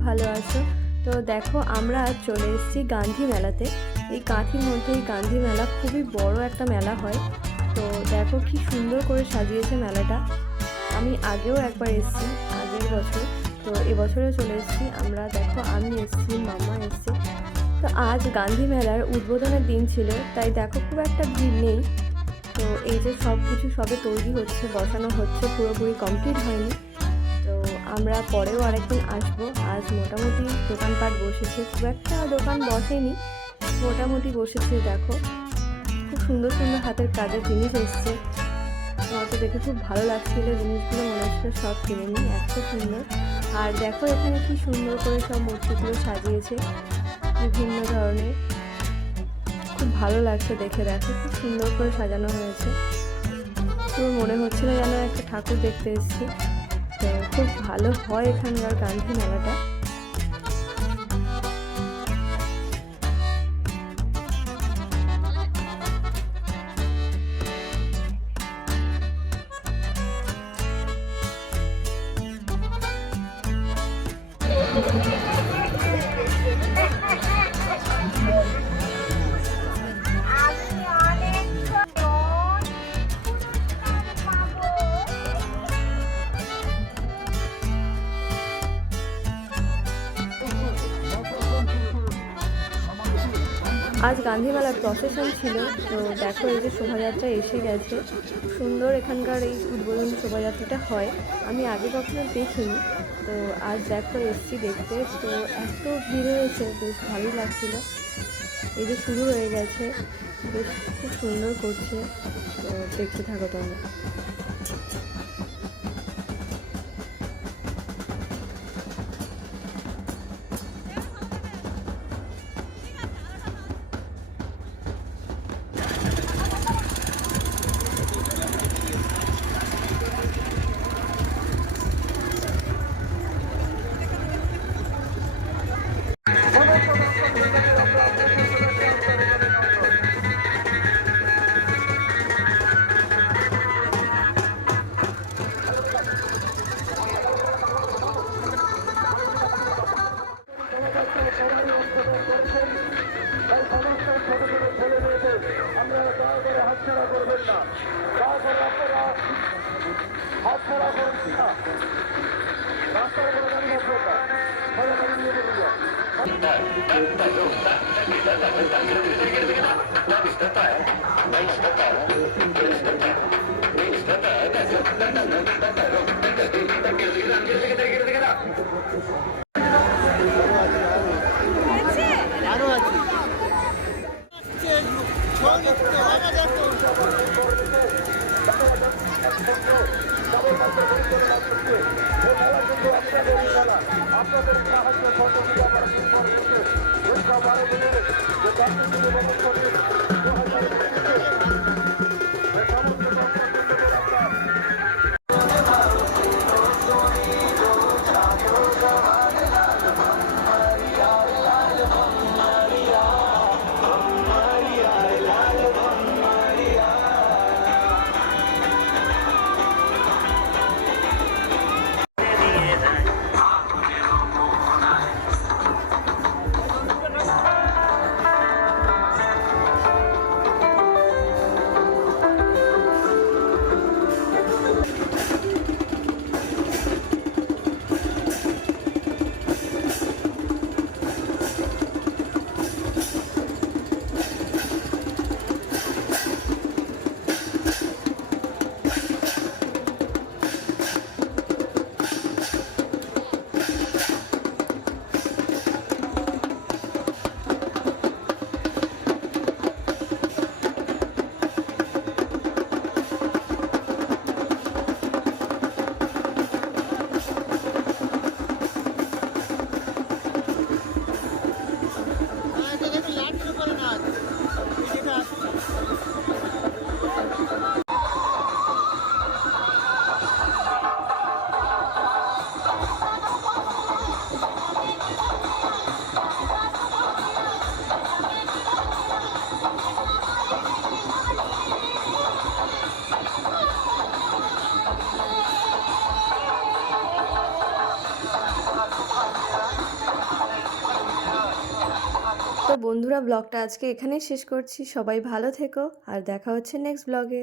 ভালো আছো। তো দেখো, আমরা চলে এসেছি গান্ধী মেলাতে। এই কাঁথির মধ্যে এই গান্ধী মেলা খুবই বড় একটা মেলা হয়। তো দেখো কি সুন্দর করে সাজিয়েছে মেলাটা। আমি আগেও একবার এসেছি, আগের বছর। তো এবছরেও চলে এসেছি। আমরা দেখো, আমি এসেছি, মামা এসেছি। তো আজ গান্ধী মেলার উদ্বোধনের দিন ছিল, তাই দেখো খুব একটা ভিড় নেই। তো এই যে সব কিছু সবে তৈরি হচ্ছে, বসানো হচ্ছে, পুরোপুরি কমপ্লিট হয়নি। আমরা পরেও আরেকদিন আসব। আজ মোটামুটি দোকানপাট বসেছে, খুব একটা দোকান বসেনি, মোটামুটি বসেছে, দেখো। খুব সুন্দর সুন্দর হাতের কাজের জিনিস এসছে। আমার তো দেখে খুব ভালো লাগছিল, জিনিসগুলো মনে হচ্ছিল সব কিনে নিই, এত সুন্দর। আর দেখো এখানে কি সুন্দর করে সব মূর্তিগুলো সাজিয়েছে, বিভিন্ন ধরনের। খুব ভালো লাগছে দেখে, দেখো, খুব সুন্দর করে সাজানো হয়েছে। পুরো মনে হচ্ছিল যেন একটা ঠাকুর দেখতে এসেছি। তো খুব ভালো হয় এখানকার গান্ধী মেলাটা। আজ গান্ধী মেলার প্রসেশন ছিল, তো দেখো এই যে শোভাযাত্রা এসে গেছে। সুন্দর এখানকার এই উদ্বোধনী শোভাযাত্রাটা হয়। আমি আগে কখনো দেখিনি, তো আজ দেখো এসছি দেখতে। তো এত ভিড় হয়েছে, বেশ ভালোই লাগছিল। এই যে শুরু হয়ে গেছে, বেশ খুব সুন্দর করছে। তো দেখতে থাকো তোমরা। করে হাতছাড়া করবেন না। করে আপনারা হাতছাড়া করবেন না। আপনাদের সাহায্য সহযোগিতা করার জন্য সবাই মিলে যে তো বন্ধুরা, ব্লগটা আজকে এখানেই শেষ করছি। সবাই ভালো থেকো, আর দেখা হচ্ছে নেক্সট ব্লগে